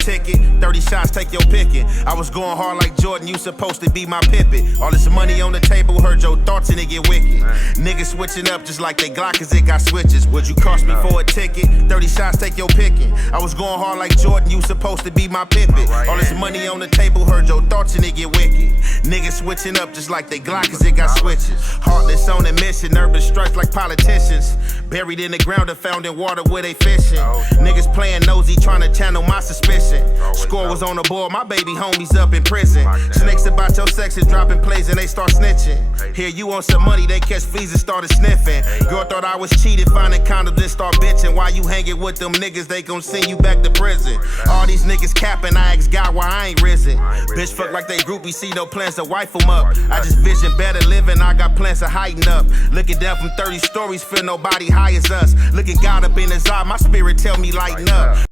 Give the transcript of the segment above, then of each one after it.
ticket, 30 shots, take your picking. I was going hard like Jordan, you supposed to be my Pippin. All this money on the table, heard your thoughts and it get wicked. Niggas switching up just like they Glock cause it got switches. Would you cost me for a ticket? 30 shots, take your picking. I was going hard like Jordan, you supposed to be my Pippin. All this money on the table, heard your thoughts and it get wicked. Niggas switching up just like they Glock cause it got switches. Heartless on a mission, urban strikes like politicians. Buried in the ground and found in water where they fishing. Niggas playing nosy, trying to channel my suspicion. Score was on the board, my baby homies up in prison. Snakes about your sex and dropping plays and they start snitching. Here you want some money, they catch fleas and started sniffing. Girl thought I was cheated, finding condoms then start bitching. Why you hanging with them niggas, they gon' send you back to prison. All these niggas capping, I ask God why I ain't risen. Bitch fuck like they groupie, see no plans to wife them up. I just vision better living, I got plans of hiding up. Looking down from 30 stories, feel nobody high as us. Looking God up in his eye, my spirit tell me lighten up.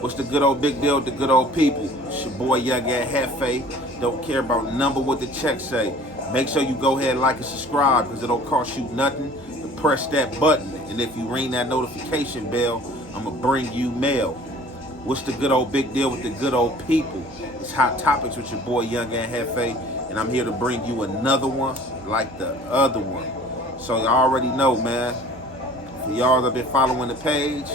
What's the good old big deal with the good old people? It's your boy Young at Hefe. Don't care about number what the check say. Make sure you go ahead and like and subscribe because it don't cost you nothing to press that button. And if you ring that notification bell, I'ma bring you mail. What's the good old big deal with the good old people? It's Hot Topics with your boy Young at Hefe. And I'm here to bring you another one like the other one. So y'all already know, man. For y'all that been following the page,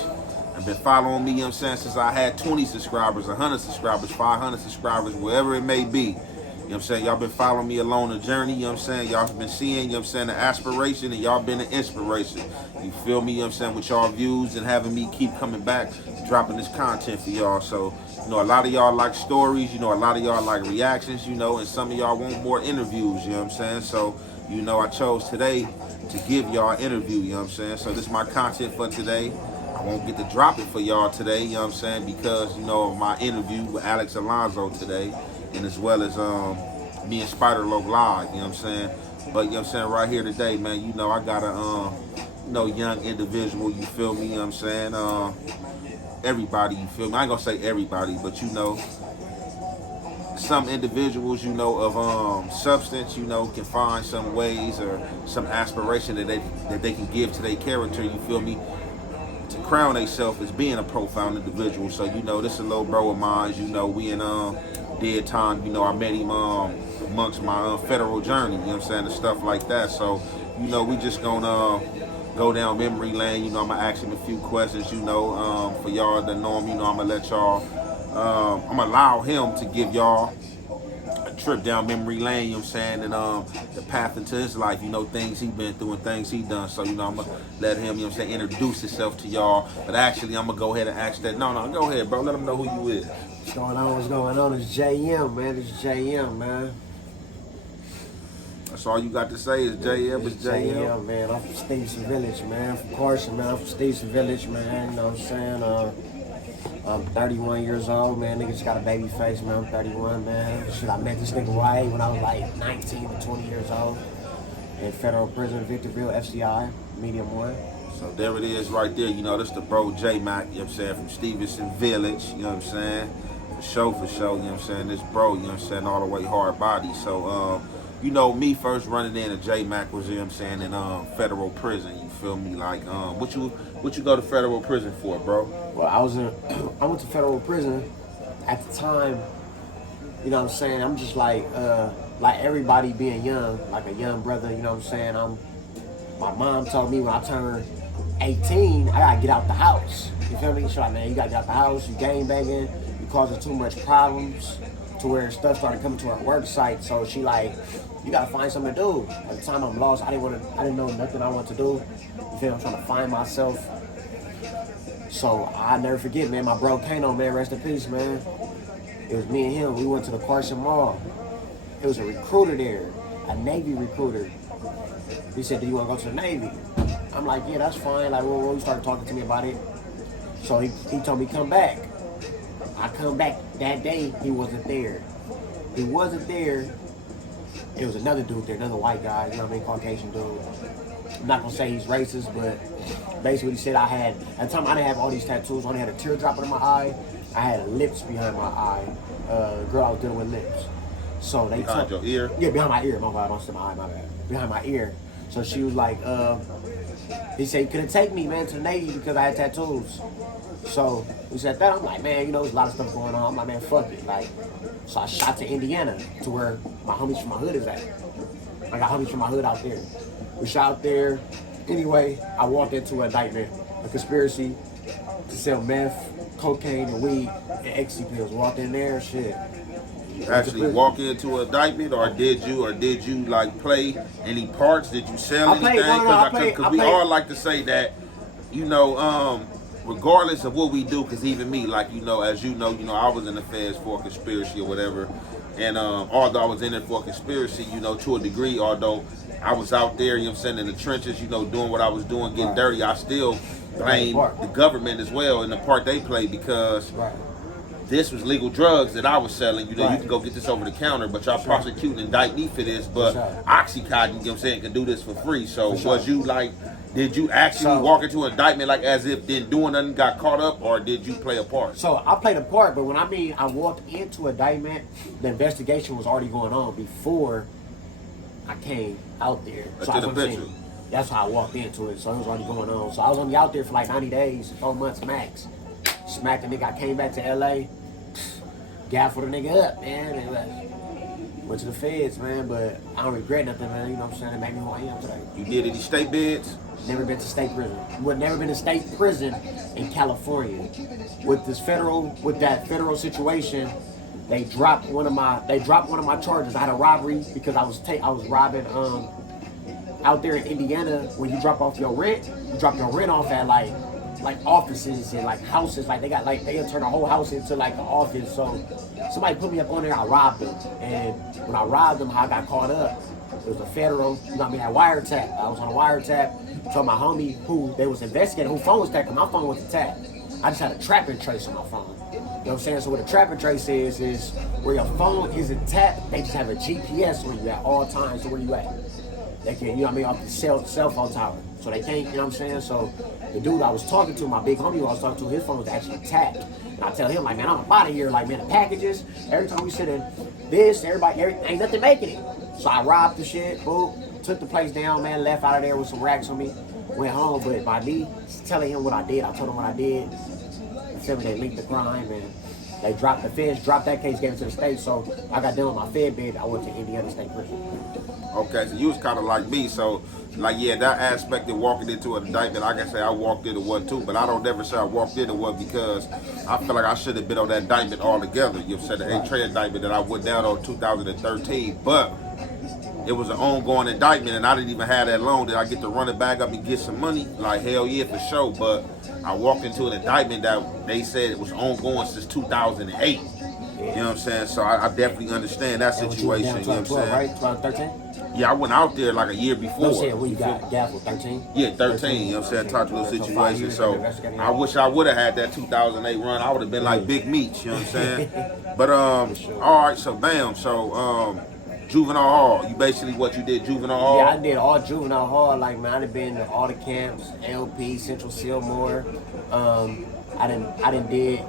I've been following me, you know what I'm saying, since I had 20 subscribers, 100 subscribers, 500 subscribers, wherever it may be. You know what I'm saying? Y'all been following me along the journey, you know what I'm saying? Y'all been seeing, you know what I'm saying, the aspiration, and y'all been the inspiration. You feel me, you know what I'm saying, with y'all views and having me keep coming back, dropping this content for y'all. So, you know, a lot of y'all like stories, you know, a lot of y'all like reactions, you know, and some of y'all want more interviews, you know what I'm saying? So, you know, I chose today to give y'all an interview, you know what I'm saying? So this is my content for today. I won't get to drop it for y'all today, you know what I'm saying, because, you know, of my interview with Alex Alonso today, and as well as me and Spider Loc Live, you know what I'm saying. But, you know what I'm saying, right here today, man, you know, I got a, you know, young individual, you feel me, you know what I'm saying, everybody, you feel me, I ain't gonna say everybody, but, you know, some individuals, you know, of substance, you know, can find some ways or some aspiration that they can give to their character, you feel me, to crown themselves as being a profound individual. So, you know, this is a little bro of mine, you know, we in dead time, you know, I met him amongst my federal journey, you know what I'm saying, and stuff like that. So, you know, we just gonna go down memory lane, you know, I'm gonna ask him a few questions, you know, for y'all that know him, you know, I'm gonna let y'all, I'm gonna allow him to give y'all a trip down memory lane, you know what I'm saying, and the path into his life, you know, things he been through and things he done. So, you know, I'm gonna let him, you know what I'm saying, introduce himself to y'all. But actually, I'm gonna go ahead and ask that. No, go ahead, bro. Let him know who you is. What's going on? What's going on? It's JM, man. It's JM, man. That's all you got to say is JM. It's JM. JM, man. I'm from Stevenson Village, man. From Carson, man. I'm from Stevenson Village, man. You know what I'm saying? I'm 31 years old, man. Nigga just got a baby face, man. I'm 31, man. Shit, I met this nigga right when I was like 19 to 20 years old in federal prison, Victorville, FCI, medium 1. So there it is right there. You know, this the bro J Mac, you know what I'm saying, from Stevenson Village, you know what I'm saying? For sure, you know what I'm saying? This bro, you know what I'm saying, all the way hard body. So, you know, me first running in to J Mac was, you know what I'm saying, in federal prison, you feel me? Like, what you go to federal prison for, bro? Well, I went to federal prison at the time, you know what I'm saying, I'm just like everybody being young, like a young brother, you know what I'm saying, my mom told me when I turned 18, I gotta get out the house, you feel me? She's like, man, you gotta get out the house, you gang banging, you causing too much problems, to where stuff started coming to our work site, so she like, you gotta find something to do. At the time I'm lost, I didn't know nothing I wanted to do, you feel me? I'm trying to find myself. So I never forget, man, my bro Kano, man, rest in peace, man. It was me and him, we went to the Carson Mall. It was a recruiter there, a Navy recruiter. He said, do you want to go to the Navy? I'm like, yeah, that's fine. Like, well, he started talking to me about it. So he told me, come back. I come back that day, he wasn't there. He wasn't there. It was another dude there, another white guy, you know what I mean, Caucasian dude. I'm not gonna say he's racist, but basically he said at the time I didn't have all these tattoos. I only had a teardrop in my eye, I had lips behind my eye. Girl, I was dealing with lips. So they Behind your ear? Yeah, behind my ear. My bad, don't say my eye, my bad. Behind my ear. So she was like, he said he couldn't take me, man, to the Navy because I had tattoos. So we said that. I'm like, man, you know, there's a lot of stuff going on. I'm like, man, fuck it. Like, so I shot to Indiana to where my homies from my hood is at. I got homies from my hood out there. We shot out there. Anyway, I walked into an indictment, a conspiracy to sell meth, cocaine, and weed, and ecstasy pills. Walked in there, shit. Actually walk into an indictment, or did you like play any parts? Did you sell anything? Because we all like to say that, you know, regardless of what we do, because even me, like, you know, as you know, I was in the feds for a conspiracy or whatever, and although I was in it for a conspiracy, you know, to a degree, although I was out there, you know what I'm saying, in the trenches, you know, doing what I was doing, getting dirty, I still blame the government as well in the part they played, because this was legal drugs that I was selling. You know, you can go get this over the counter, but y'all prosecute and indict me for this. But Oxycontin, you know what I'm saying, can do this for free. So was you like, did you actually walk into an indictment like as if didn't doing nothing, got caught up, or did you play a part? So I played a part, but when I walked into indictment, the investigation was already going on before I came out there. So that's how I walked into it. So it was already going on. So I was only out there for like 90 days, 4 months max. Smacked the nigga. I came back to LA. Gaffled the nigga up, man, and went to the feds, man, but I don't regret nothing, man, you know what I'm saying, it made me who I am today. You did any state bids? Never been to state prison. Never been to state prison in California. With that federal situation, they dropped one of my charges. I had a robbery because I was robbing out there in Indiana. When you drop off your rent, you drop your rent off at like offices and like houses, like they turn a whole house into like an office. So somebody put me up on there, I robbed them, and when I robbed them, I got caught up. It was a federal, you know what I mean, a wiretap. I was on a wiretap. So my homie who they was investigating, whose phone was tapped, my phone was tapped. I just had a trap and trace on my phone. You know what I'm saying? So what a trap and trace is where your phone isn't tapped, they just have a GPS on you at all times to where you at. They can, you know what I mean, off the cell phone tower. So they can't, you know what I'm saying? So the dude I was talking to, my big homie who I was talking to, his phone was actually tapped. And I tell him, like, man, I'm up out of here. Like, man, the packages, every time we sit in this, ain't nothing making it. So I robbed the shit, boom, took the place down, man, left out of there with some racks on me, went home. But by me telling him what I did, I told him what I did. I feel me, they linked the crime, and they dropped the feds, dropped that case, gave it to the state. So I got done with my fed bid, I went to Indiana State Prison. Okay, so you was kind of like me, so like, yeah, that aspect of walking into an indictment, I can say I walked into one too, but I don't never say I walked into one because I feel like I should have been on that indictment altogether. You've said the A-Trade indictment that I went down on 2013, but it was an ongoing indictment and I didn't even have that long. Did I get to run it back up and get some money? Like, hell yeah, for sure, but I walked into an indictment that they said it was ongoing since 2008. You know what I'm saying? So I definitely understand that situation. You know what I'm saying? Right? 2013? Yeah, I went out there like a year before. No, saying, what you got? Gaffled, 13? Yeah, 13. You know what I'm saying? Talk to those situations. So I wish I would have had that 2008 run. I would have been like Big Meech. You know what I'm saying? But all right. So bam. So juvenile hall. You basically what you did juvenile hall. Yeah, I did all juvenile hall. Like, man, I done been to all the camps, LP, Central Sylmore. I done did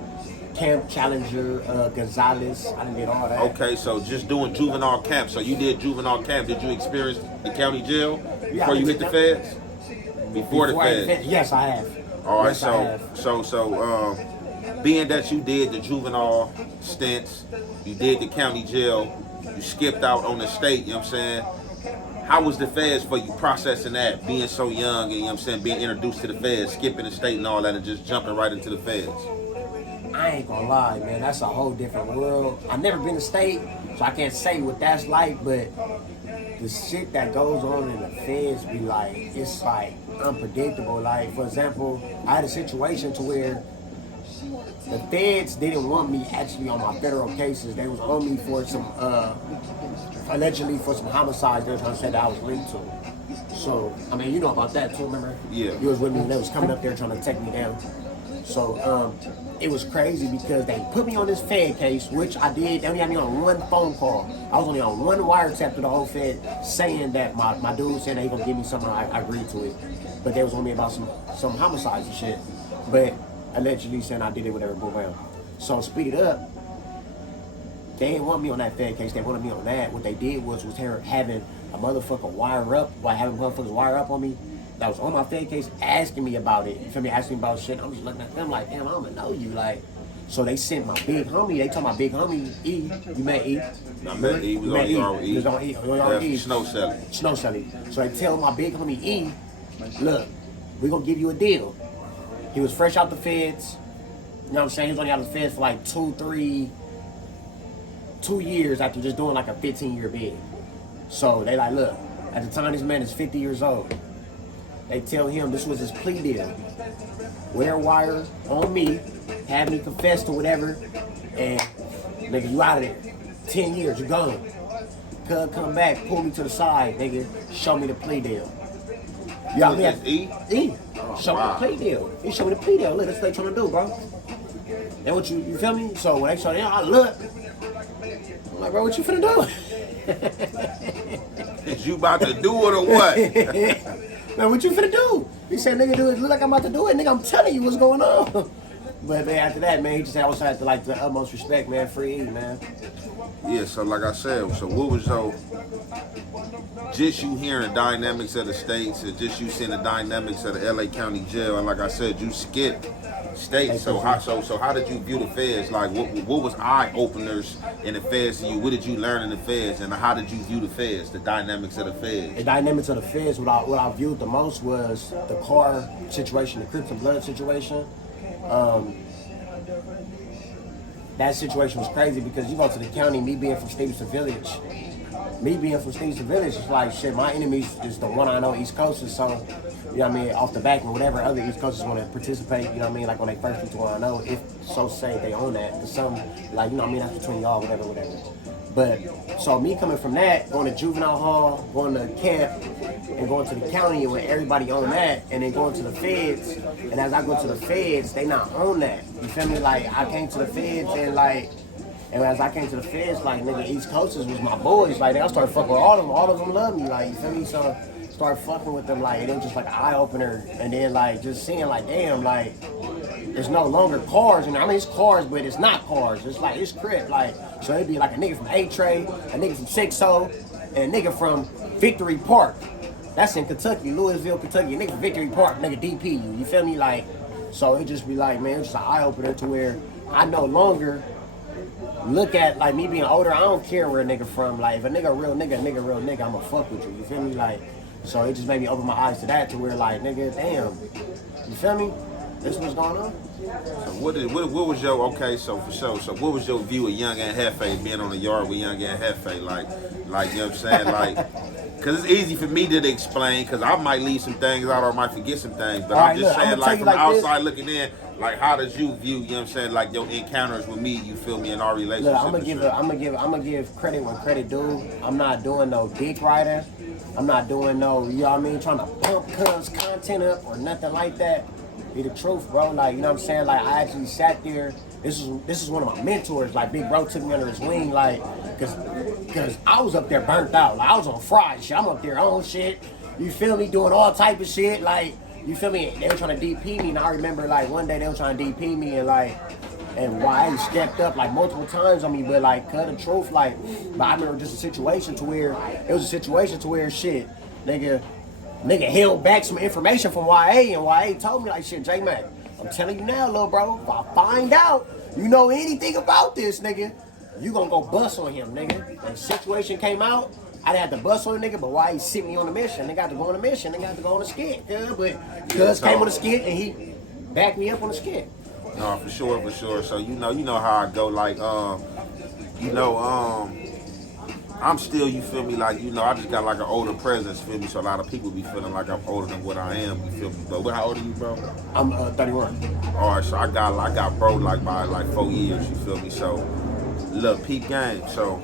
Camp Challenger, Gonzales. I done did all that. Okay, so just doing juvenile camp. So you did juvenile camp. Did you experience the county jail before you hit the feds? Before the feds? Yes, I have. All right, yes, so being that you did the juvenile stints, you did the county jail, you skipped out on the state, you know what I'm saying? How was the feds for you processing that, being so young and, you know what I'm saying, being introduced to the feds, skipping the state and all that and just jumping right into the feds? I ain't gonna lie, man, that's a whole different world. I've never been to state, so I can't say what that's like, but the shit that goes on in the feds be like, it's like unpredictable. Like, for example, I had a situation to where the feds didn't want me actually on my federal cases. They was on me for some, allegedly for some homicides they was gonna say that I was linked to. So, I mean, you know about that too, remember? Yeah. You was with me when they was coming up there trying to take me down. So, it was crazy because they put me on this Fed case, which I did. They only had me on one phone call. I was only on one wiretap to the whole Fed saying that my dude said they gonna give me something. I agreed to it. But they was on me about some homicides and shit. But allegedly saying I did it, whatever, boom, bam. So speed it up. They didn't want me on that Fed case. They wanted me on that. What they did was having a motherfucker wire up, having motherfuckers wire up on me. That was on my Fed case, asking me about it. You feel me? Asking me about shit. I'm just looking at them like, damn, I don't even know you. Like, so they sent my big homie. They told my big homie E. You met E? I met E. We was on ERE. He was on E. On E. Snow selling. Snow selling. So they tell my big homie E, look, we gonna give you a deal. He was fresh out the feds. You know what I'm saying? He was only out of the feds for like 2 years after just doing like a 15-year bid. So they like, look, at the time this man is 50 years old. They tell him this was his plea deal. Wear wire on me, have me confess to whatever, and nigga, you out of there. 10 years, you gone. Come back, pull me to the side, nigga, show me the plea deal. You out there? E? E. Oh, show wow. me the plea deal. He showed me the plea deal. Look, that's what they trying to do, bro. And what you feel me? So when they show them, I look. I'm like, bro, what you finna do? Is you about to do it or what? Man, what you finna do? He said, nigga, do it. Look like I'm about to do it. Nigga, I'm telling you what's going on. But man, after that, man, he just also had to like the utmost respect, man. Free E, man. Yeah, so like I said, so what was your, just you hearing the dynamics of the states, and just you seeing the dynamics of the LA County Jail, and like I said, you skipped states. So how did you view the feds? Like what was eye openers in the feds to you? What did you learn in the feds, and how did you view the feds? The dynamics of the feds. The dynamics of the feds. What I viewed the most was the car situation, the Crips and Blood situation. That situation was crazy because you go to the county, me being from Stevenson Village, it's like shit, my enemies is the one I know East Coasters, so you know what I mean, off the back and whatever other East Coasters want to participate, you know what I mean, like when they first get to one I know, if so say they own that, but some, like, you know what I mean, that's between y'all, whatever. But, so me coming from that, going to juvenile hall, going to camp, and going to the county and with everybody on that, and then going to the feds, and as I go to the feds, they not on that, you feel me, like, I came to the feds and like, and as I came to the feds, like, nigga, East Coasters was my boys, like, I started fucking with all of them love me, like, you feel me, so, started fucking with them, like, and it was just like an eye-opener, and then, like, just seeing, like, damn, like, there's no longer cars, and I mean, it's cars, but it's not cars, it's like, it's crip, like, so it'd be like a nigga from A-Tray, a nigga from 6-0, and a nigga from Victory Park, that's in Kentucky, Louisville, Kentucky, a nigga from Victory Park, nigga DP you feel me, like, so it just be like, man, it's just an eye-opener to where I no longer look at, like, me being older, I don't care where a nigga from, like, if a nigga a real nigga, I'ma fuck with you feel me, like, so it just made me open my eyes to that, to where, like, nigga, damn, you feel me? This what's going on? So what was your, okay, so for sure, so what was your view of Young and Hefe, being on the yard with Young and Hefe, like, you know what I'm saying, like, because it's easy for me to explain, because I might leave some things out or I might forget some things, but I'm just saying, like, from the outside looking in, like, how does you view, you know what I'm saying, like, your encounters with me, you feel me, in our relationship? Look, I'm gonna give credit when credit due. I'm not doing no dick riding. I'm not doing no, you know what I mean, trying to pump cuz content up or nothing like that. Be the truth, bro. Like, you know what I'm saying? Like, I actually sat there. This is one of my mentors. Like, Big Bro took me under his wing, like, cause I was up there burnt out. Like, I was on fried shit. I'm up there on shit. You feel me? Doing all type of shit. Like, you feel me? They were trying to DP me, and I remember, like, one day they were trying to DP me, and like, and why stepped up like multiple times on me, but like, cut the truth, like, but I remember just a situation to where shit, nigga held back some information from YA, and YA told me, like, shit, J-Mac, I'm telling you now, little bro, if I find out you know anything about this, nigga, you gonna go bust on him, nigga. The situation came out, I didn't have to bust on the nigga, but YA sent me on the mission. They got to go on the mission, they got to go on the skit, but Cuz came on the skit, and he backed me up on the skit. No, for sure. So you know how I go. Like, I'm still, you feel me? Like, you know, I just got like an older presence, feel me? So a lot of people be feeling like I'm older than what I am. You feel me? But how old are you, bro? I'm 31. All right, so I got bro like by like 4 years. You feel me? So look, peep game. So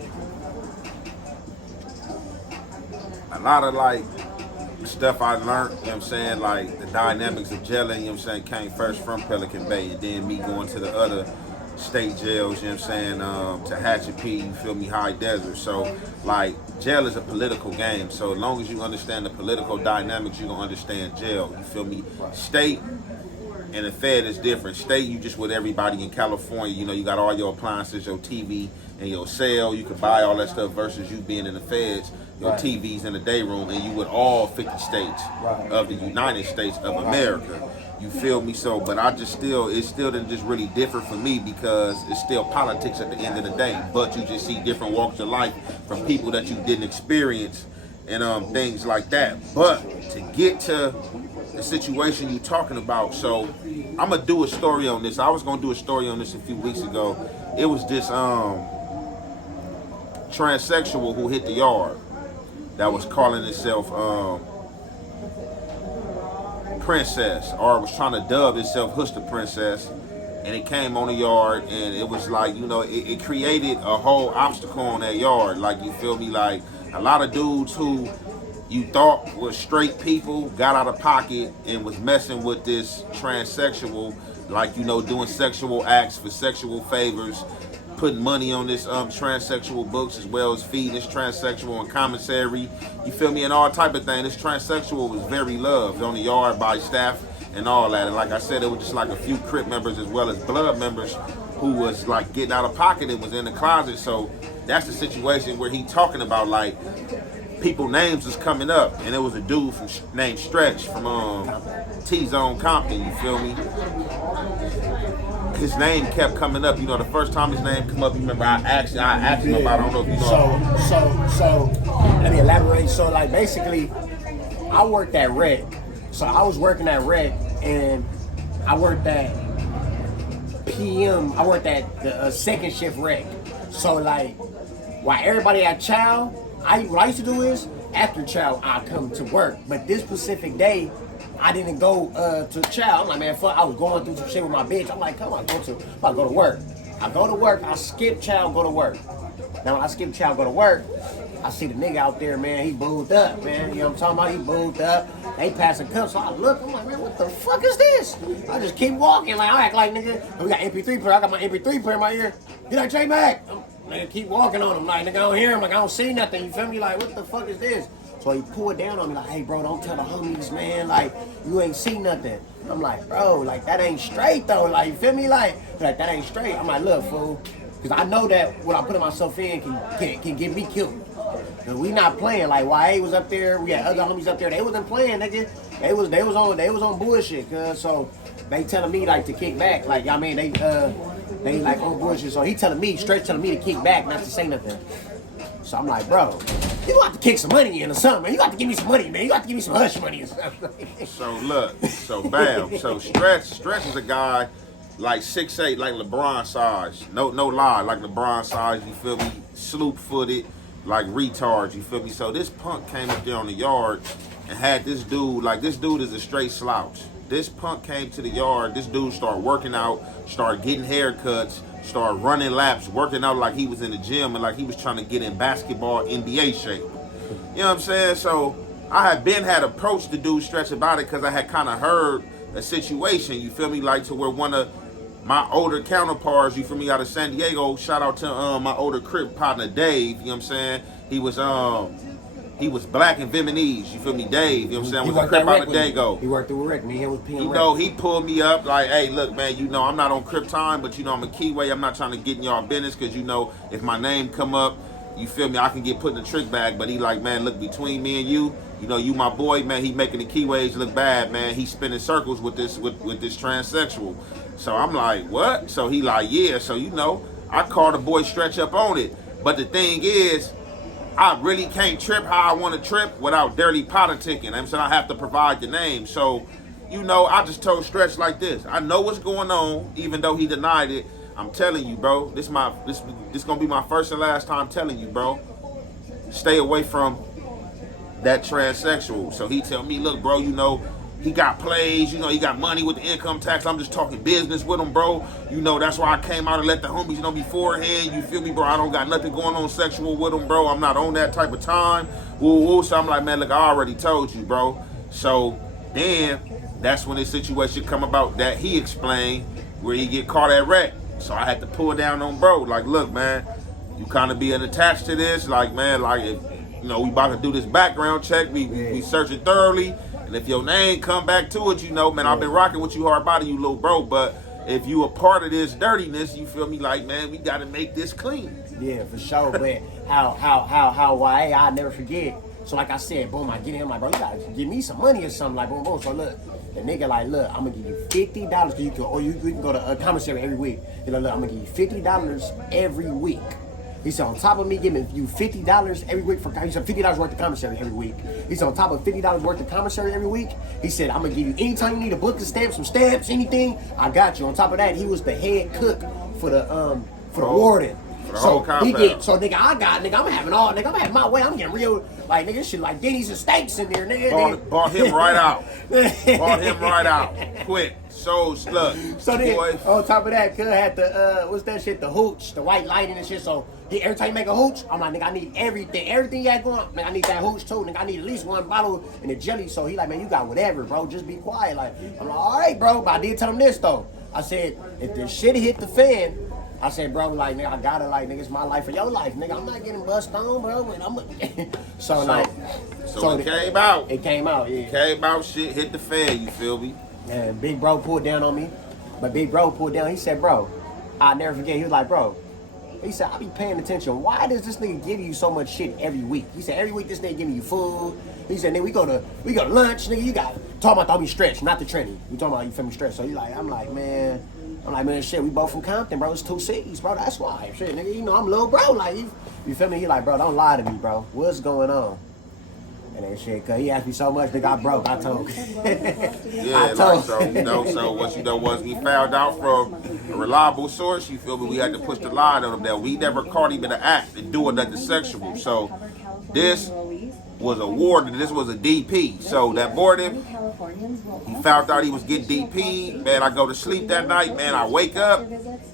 a lot of like stuff I learned, you know what I'm saying, like the dynamics of jailing, you know what I'm saying, came first from Pelican Bay, and then me going to the other state jails, you know what I'm saying, to Hatchet-P, you feel me, High Desert. So, like, jail is a political game, so as long as you understand the political dynamics, you're going to understand jail, you feel me. State, And the Fed is different. State, you just with everybody in California. You know, you got all your appliances, your TV, and your cell. You can buy all that stuff versus you being in the Feds, your Right. TVs in the day room, and you with all 50 states Right. of the United States of America. You feel me? So, but I just it still didn't just really differ for me because it's still politics at the end of the day. But you just see different walks of life from people that you didn't experience and things like that. But to get to the situation you're talking about, so I'm gonna do a story on this. I was gonna do a story on this a few weeks ago. It was this transsexual who hit the yard that was calling itself Princess, or was trying to dub itself Huster Princess, and it came on the yard, and it was like, you know, it created a whole obstacle on that yard. Like, you feel me? Like, a lot of dudes who you thought were straight people got out of pocket and was messing with this transsexual, like, you know, doing sexual acts for sexual favors, putting money on this transsexual books, as well as feeding this transsexual and commissary, you feel me, and all type of thing. This transsexual was very loved on the yard by staff and all that. And like I said, it was just like a few crip members as well as blood members who was like getting out of pocket and was in the closet. So that's the situation where he talking about, like, people names was coming up, and it was a dude from named Stretch from T-Zone Compton, you feel me? His name kept coming up. You know, the first time his name come up, you remember I asked him about, I don't know if you know. So let me elaborate. So, like, basically, I worked at Rec. So I was working at Rec, and I worked at PM. I worked at the second shift Rec. So, like, while everybody at chow, what I used to do is, after chow, I come to work. But this specific day, I didn't go to chow. I'm like, man, fuck, I was going through some shit with my bitch. I'm like, come on, I'm about to go to work. I go to work, I skip chow, go to work. Now, when I skip chow, go to work, I see the nigga out there, man, he booed up, man. You know what I'm talking about? He booed up. They passing cups, so I look, I'm like, man, what the fuck is this? I just keep walking, like, I act like, nigga, we got MP3 player, I got my MP3 player in my ear. You like, J Mac? Nigga, keep walking on him, like, nigga, I don't hear him, like, I don't see nothing, you feel me? Like, what the fuck is this? So he pulled down on me, like, hey, bro, don't tell the homies, man, like, you ain't see nothing. I'm like, bro, like, that ain't straight, though, like, you feel me? Like, that ain't straight. I'm like, look, fool, because I know that what I put myself in can get me killed. And we not playing. Like, YA was up there, we had other homies up there, they wasn't playing, nigga. They was on bullshit, cuz. So they telling me, like, to kick back, like, I mean, they like on bullshit. So he straight telling me to kick back, not to say nothing. So I'm like, bro, you gonna have to kick some money in or something, man. You got to give me some money, man. You got to give me some hush money or something. So look, so bam, so Stretch is a guy like 6'8", like LeBron size. No lie, like LeBron size. You feel me? Sloop footed, like retards. You feel me? So this punk came up there on the yard and had this dude. Like, this dude is a straight slouch. This punk came to the yard. This dude started working out, started getting haircuts, started running laps, working out like he was in the gym and like he was trying to get in basketball NBA shape. You know what I'm saying? So I had approached the dude Stretch about it because I had kind of heard a situation, you feel me, like to where one of my older counterparts, you feel me, out of San Diego, shout out to my older crip partner Dave, you know what I'm saying? He was black and Vietnamese, you feel me, Dave, you know what I'm saying, was a crip out of Dago. He worked through Rick, me, he was peeing. You know, he pulled me up like, hey, look, man, you know, I'm not on crip time, but you know, I'm a keyway. I'm not trying to get in y'all business because, you know, if my name come up, you feel me, I can get put in the trick bag. But he like, man, look, between me and you know, you my boy, man, he making the keyways look bad, man. He spinning circles with this transsexual. So I'm like, what? So he like, yeah. So, you know, I called the boy Stretch up on it. But the thing is, I really can't trip how I want to trip without dirty politicking. I'm saying I have to provide the name. So, you know, I just told Stretch like this. I know what's going on, even though he denied it. I'm telling you, bro. This gonna be my first and last time telling you, bro. Stay away from that transsexual. So he tell me, look, bro, you know, he got plays, you know, he got money with the income tax. I'm just talking business with him, bro. You know, that's why I came out and let the homies know beforehand. You feel me, bro? I don't got nothing going on sexual with him, bro. I'm not on that type of time. Woo, woo. So I'm like, man, look, I already told you, bro. So then that's when this situation come about that he explained where he get caught at wreck. So I had to pull down on bro. Like, look, man, you kind of being attached to this. Like, man, like, if, you know, we about to do this background check. We searching thoroughly. And if your name come back to it, you know, man, I've been rocking with you hard body, you little bro. But if you a part of this dirtiness, you feel me? Like, man, we got to make this clean. Yeah, for sure. But I never forget. So like I said, boom, I get in, I'm like, bro, you gotta give me some money or something, like boom, boom. So look, the nigga like, look, I'm gonna give you $50, you can go to a commissary every week. You know, look, I'm gonna give you $50 every week. He said, on top of me giving you $50 every week he said $50 worth of commissary every week. He said, on top of $50 worth of commissary every week, he said, I'm gonna give you anytime you need a book of stamps, some stamps, anything, I got you. On top of that, he was the head cook for the warden. So nigga, I'm having my way. I'm getting real, like, nigga, shit like Denny's and steaks in there, nigga. Bought him right out. Bought him right out. Quick. So, look. So then, on top of that, cuz had the, what's that shit, the hooch, the white lighting and shit. So, every time you make a hooch, I'm like, nigga, I need everything you got going on. Man, I need that hooch too, nigga. I need at least one bottle and a jelly. So he like, man, you got whatever, bro. Just be quiet. Like, I'm like, all right, bro. But I did tell him this, though. I said, if this shit hit the fan, I said, bro, like, nigga, I gotta, like, nigga, it's my life or your life, nigga. I'm not getting bust on, bro. And So it came out. It came out, yeah. It came out, shit hit the fan, you feel me? And big bro pulled down on me. But big bro pulled down, he said, bro, I'll never forget. He was like, bro, he said, I be paying attention. Why does this nigga give you so much shit every week? He said, every week this nigga giving you food. He said, nigga, we go to lunch, nigga, you got, talking about, don't be stretched, not the Trinity. We talking about, you feel me, stretched. So I'm like, man, shit, we both from Compton, bro. It's 2 cities, bro. That's why. Shit, nigga, you know, I'm little bro. Like, you feel me? He like, bro, don't lie to me, bro. What's going on? And that shit, cause he asked me so much, nigga, I broke. I told him. Yeah, like, so, you know, so what you know was we found out from a reliable source, you feel me? We had to push the line on him that we never caught him in the act and doing nothing sexual. So this was a warden, this was a DP. So that morning, he found out he was getting DP. Man, I go to sleep that night. Man, I wake up.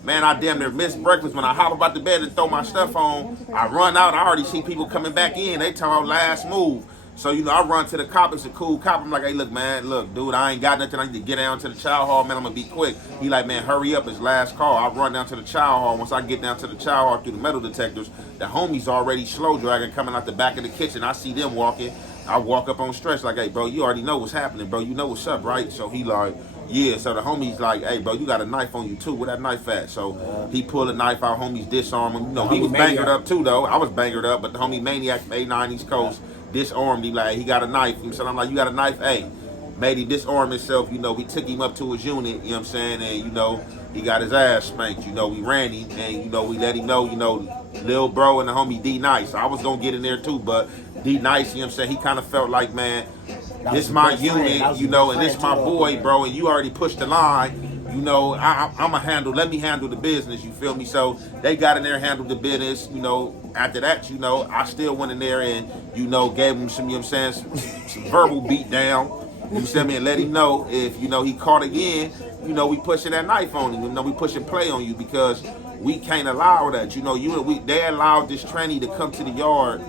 Man, I damn near missed breakfast. When I hop up out the bed and throw my stuff on, I run out. I already see people coming back in. They tell me last move. So, you know, I run to the cop. It's a cool cop. I'm like, hey, look, man, look, dude, I ain't got nothing. I need to get down to the child hall. Man, I'm going to be quick. He like, man, hurry up. It's last call. I run down to the child hall. Once I get down to the child hall through the metal detectors, the homies already slow dragging coming out the back of the kitchen. I see them walking. I walk up on stretch like, hey, bro, you already know what's happening, bro. You know what's up, right? So he like, yeah. So the homie's like, hey, bro, you got a knife on you, too. Where that knife at? So he pulled a knife out. Homies disarm him. You know, he was bangered up, too, though. I was bangered up, but the homie Maniac from 89 East Coast disarmed him. Like, he got a knife. So I'm like, you got a knife? Hey, made him disarm himself. You know, we took him up to his unit, you know what I'm saying? And, you know, he got his ass spanked. You know, we ran him. And, you know, we let him know, you know, Lil Bro and the homie D Nice. I was going to get in there, too, but D Nice, you know what I'm saying? He kind of felt like, man, this my unit, you know, and this my boy, bro, and you already pushed the line. You know, let me handle the business, you feel me? So they got in there, handled the business, you know. After that, you know, I still went in there and, you know, gave him some, you know what I'm saying, some verbal beat down. You feel me? And let him know if, you know, he caught again, you know, we pushing that knife on him. You know, we pushing play on you because we can't allow that. You know, they allowed this tranny to come to the yard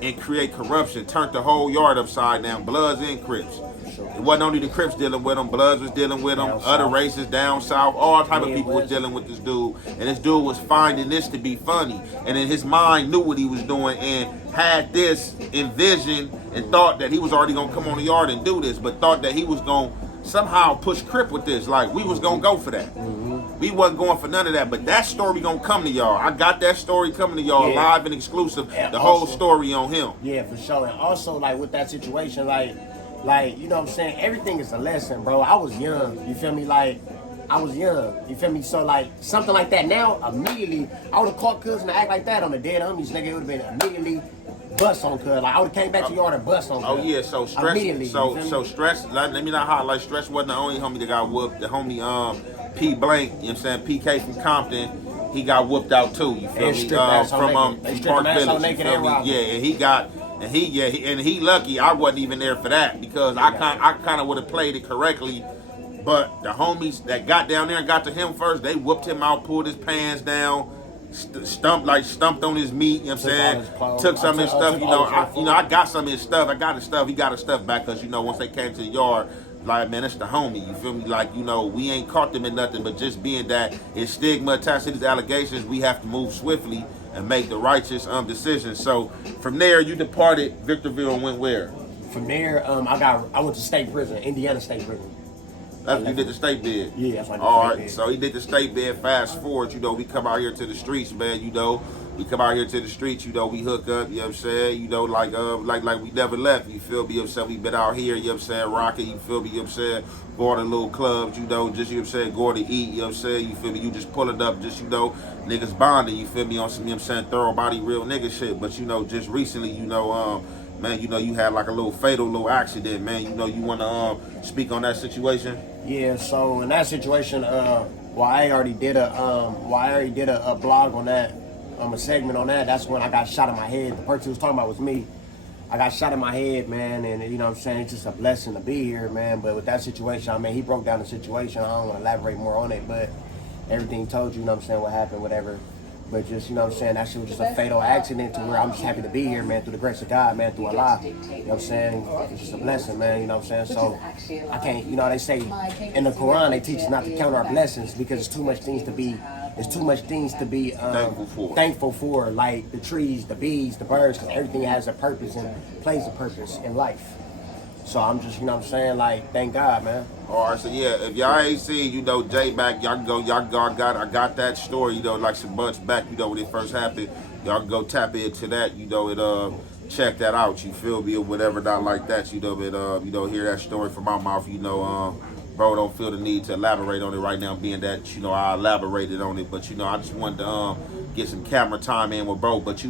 and create corruption, turned the whole yard upside down, Bloods and Crips. It wasn't only the Crips dealing with him, Bloods was dealing with him, other races down south, all type of people was dealing with this dude. And this dude was finding this to be funny. And in his mind knew what he was doing and had this envisioned and thought that he was already going to come on the yard and do this, but thought that he was going to somehow push Crip with this. Like, we was going to go for that. We wasn't going for none of that, but that story going to come to y'all. I got that story coming to y'all live and exclusive, and the whole story on him. Yeah, for sure. And also, like, with that situation, like, you know what I'm saying? Everything is a lesson, bro. I was young, you feel me? Like, I was young, you feel me? So, like, something like that now, immediately, I would have caught cuz and act like that on the dead homies, nigga. It would have been immediately bust on cuz. Like, I would have came back to yard and bust on cuz. Oh, yeah, so Stress, so Stress, let me not highlight, Stress wasn't the only homie that got whooped. The homie, P Blank, you know what I'm saying? PK from Compton, he got whooped out, too, you feel me? From Park Village, you feel me? Yeah, and he got... And he lucky I wasn't even there for that because I kind of would have played it correctly, but the homies that got down there and got to him first, they whooped him out, pulled his pants down, stumped on his meat. You know what I'm saying? Took some of his stuff. I got some of his stuff. I got his stuff. He got his stuff back because once they came to the yard, like, man, it's the homie. You feel me? Like, we ain't caught them in nothing, but just being that it's stigma attached to these allegations, we have to move swiftly and make the righteous decisions. So from there, you departed Victorville and went where? From there, I went to state prison, Indiana State Prison. That's you did the state bid. Yeah, that's what I did. All right, so he did the state bid. Fast forward, we come out here to the streets, man. We come out here to the streets. We hook up. You know what I'm saying? Like we never left. You feel me? You know what I'm saying? We been out here. You know what I'm saying? Rocking. You feel me? You know what I'm saying? Going to little clubs. Just you know what I'm saying? Going to eat. You know what I'm saying? You feel me? You just pulling up. Just niggas bonding. You feel me? On some, you know what I'm saying? Thorough body, real nigga shit. But just recently, man, you had like a little fatal little accident, man. You wanna speak on that situation? Yeah, so in that situation, I already did a blog on that, a segment on that. That's when I got shot in my head. The person who was talking about was me. I got shot in my head, man, and you know what I'm saying, it's just a blessing to be here, man. But with that situation, I mean, he broke down the situation. I don't want to elaborate more on it, but everything told you know what I'm saying, what happened, whatever. But just, you know what I'm saying, that shit was just a fatal accident to where I'm just happy to be here, man, through the grace of God, man, through Allah. You know what I'm saying? It's just a blessing, man, you know what I'm saying? So I can't, they say in the Quran, they teach us not to count our blessings because it's too much things to be thankful for, like the trees, the bees, the birds, because everything has a purpose and plays a purpose in life. So I'm just, you know what I'm saying, like, thank God, man. All right, so yeah, if y'all ain't seen, J-Mac, I got that story, like some months back, when it first happened. Y'all can go tap into that, check that out, you feel me, or whatever, not like that, but, hear that story from my mouth, bro, don't feel the need to elaborate on it right now, being that, I elaborated on it, but, I just wanted to, get some camera time in with bro, but,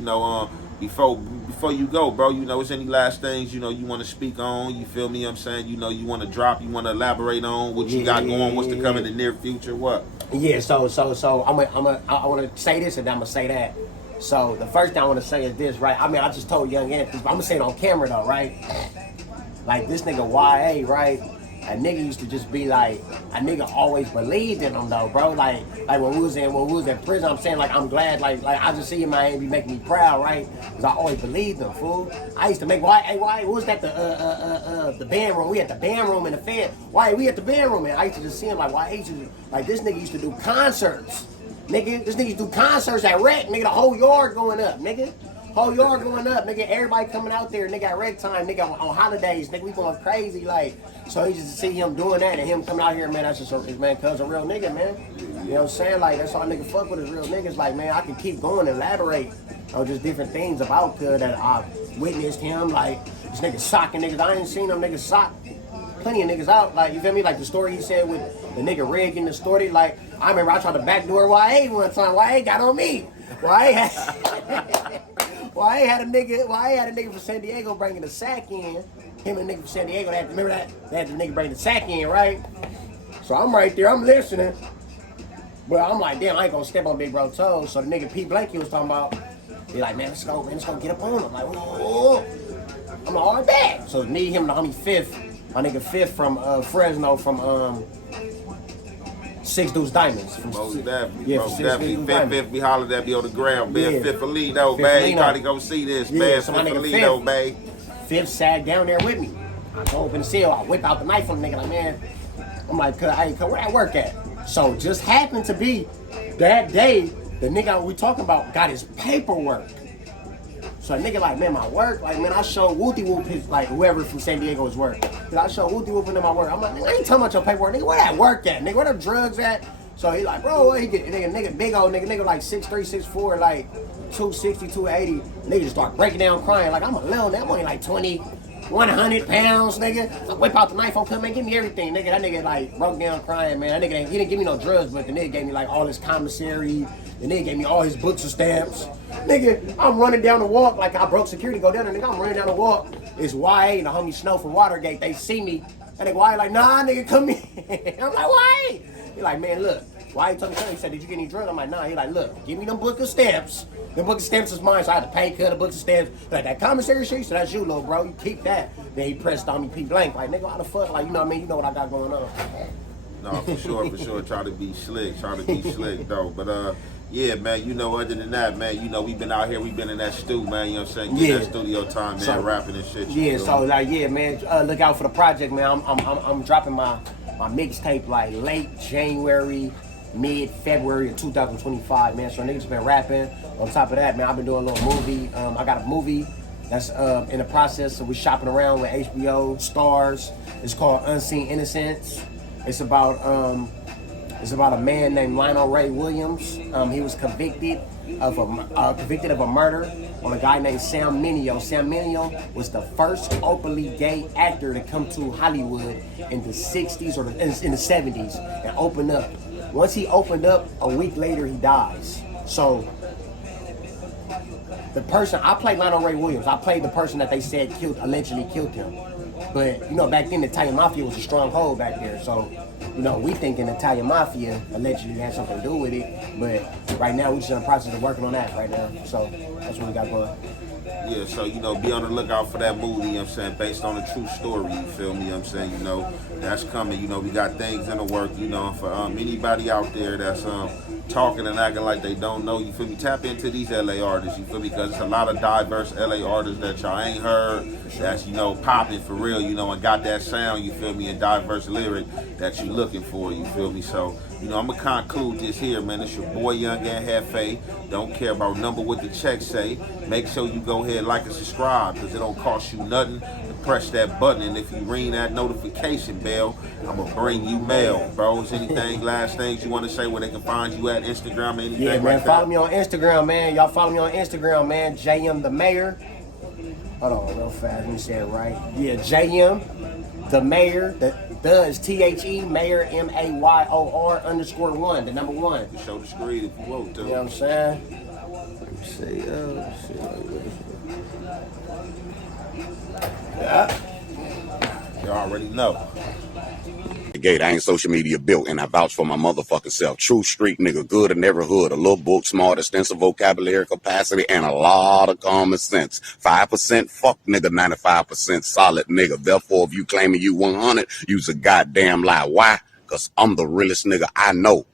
before you go, bro, is any last things, you want to speak on, you feel me, you know what I'm saying, you want to drop, you want to elaborate on what you got going, what's to come in the near future, what? Yeah, so I want to say this and then I'm going to say that. So the first thing I want to say is this, right? I mean, I just told Young Anthony, but I'm going to say it on camera though, right? Like this nigga YA, right? A nigga used to just be like, a nigga always believed in him though, bro. Like when we was in prison, I'm saying like I'm glad, like I just see him, man, be making me proud, right? Because I always believed him, fool. I used to make why what was that the band room? We had the band room in the Fed. Why we at the band room, man? I used to just see him like why used to like this nigga used to do concerts, nigga. This nigga used to do concerts at Rec, nigga. The whole yard going up, nigga. Whole yard going up, nigga. Everybody coming out there, nigga. At Rec time, nigga. On holidays, nigga. We going crazy, like. So you just see him doing that and him coming out here, man. That's just man, cuz a real nigga, man. You know what I'm saying? Like that's all nigga fuck with is real niggas. Like man, I can keep going and elaborate on just different things about cuz that I witnessed him. Like this nigga socking niggas. I ain't seen them niggas sock plenty of niggas out. Like you feel me? Like the story he said with the nigga Red getting the story. Like I remember I tried to backdoor YA one time. YA got on me. YA had a nigga from San Diego bringing the sack in. Him and the nigga from San Diego, remember that? They had the nigga bring the sack in, right? So I'm right there, I'm listening. But I'm like, damn, I ain't gonna step on Big Bro toes. So the nigga P. Blanky was talking about, he like, man, let's go get up on him. I'm like, whoa. I'm like, all right, back. So me, him, and the homie Fifth, my nigga Fifth from Fresno, from Six Deuce Diamonds. Most definitely, yeah, most definitely. Fifth, we hollered at me on the ground, man. Yeah. Fifth Alino, man. You probably gonna see this, man. So Fifth my nigga Alino, man. Fifth sat down there with me. I go open the cell, I whip out the knife on the nigga, like, man. I'm like, where I work at? So just happened to be that day, the nigga we talking about got his paperwork. So a nigga like, man, my work, like, man, I showed Wooty Whoop his, like, whoever from San Diego his work. Cause I showed Wooty Whoop in my work. I'm like, nigga, I ain't talking about your paperwork, nigga, where that work at, nigga, where the drugs at? So he like, bro, what he get? Nigga, big old nigga like 6'3", 6'4", like 260, 280. Nigga just start breaking down crying, like, I'm a little, I'm only like 20, 100 pounds, nigga. I whip out the knife, on come, man, give me everything, nigga. That nigga like broke down crying, man. That nigga, he didn't give me no drugs, but the nigga gave me like all his commissary. The nigga gave me all his books and stamps. Nigga, I'm running down the walk like I broke security, go down there, nigga. I'm running down the walk. It's YA and the homie Snow from Watergate. They see me. That nigga YA like, nah, nigga, come here. I'm like, why? He like, man, look. Why he told me something? He said, did you get any drugs? I'm like, nah. He like, look, give me them book of stamps. The book of stamps is mine, so I had to pay cut the books of stamps. Like that commissary shit, so that's you, little bro. You keep that. Then he pressed on me P blank. Like, nigga, how the fuck? Like, you know what I mean? You know what I got going on. No, for sure. Try to be slick, though. But yeah, man, other than that, man, we've been out here, we've been in that stew, man, you know what I'm saying? Getting that studio time, man, so, rapping and shit. Yeah, so like, yeah, man, look out for the project, man. I'm dropping my mixtape like late January, mid-February of 2025, man. So niggas been rapping. On top of that, man, I've been doing a little movie. I got a movie That's in the process of we shopping around with HBO, Stars. It's called Unseen Innocence. It's about a man named Lionel Ray Williams. He was convicted of a murder on a guy named Sam Mineo. Sam Mineo was the first openly gay actor to come to Hollywood in the 60s or in the 70s and open up. Once he opened up, a week later he dies. So the person I played Lionel Ray Williams. I played the person that they said allegedly killed him. But you know, back then the Italian Mafia was a stronghold back there. So you know, we thinking Italian Mafia allegedly had something to do with it. But right now we're just in the process of working on that right now. So that's what we got going. Yeah, so, you know, be on the lookout for that movie, you know what I'm saying, based on a true story, you feel me, you know what I'm saying, you know, that's coming, you know, we got things in the work, you know, for anybody out there that's talking and acting like they don't know, you feel me, tap into these LA artists, you feel me, because it's a lot of diverse LA artists that y'all ain't heard, that's, you know, popping for real, you know, and got that sound, you feel me, and diverse lyric that you looking for, you feel me, so, you know, I'm going to conclude this here, man. It's your boy, Young and Hefe. Don't care about number what the check say. Make sure you go ahead, like and subscribe, because it don't cost you nothing to press that button. And if you ring that notification bell, I'm going to bring you mail, bro. Is anything, last things you want to say where they can find you at Instagram or anything? Yeah, man, like follow that? me on Instagram, man. Y'all follow me on Instagram, man. JM the Mayor. Hold on, real fast. Let me say it right. Yeah, JM the Mayor. The is THE, Mayor, MAYOR _1, the number 1. You show the screen if you want to. You know what I'm saying? Yeah. You already know. Gate, I ain't social media built, and I vouch for my motherfucking self. True street nigga, good in every hood, a little book, smart, extensive vocabulary capacity, and a lot of common sense. 5% fuck nigga, 95% solid nigga. Therefore, if you claiming you 100, you's a goddamn lie. Why? Cause I'm the realest nigga I know.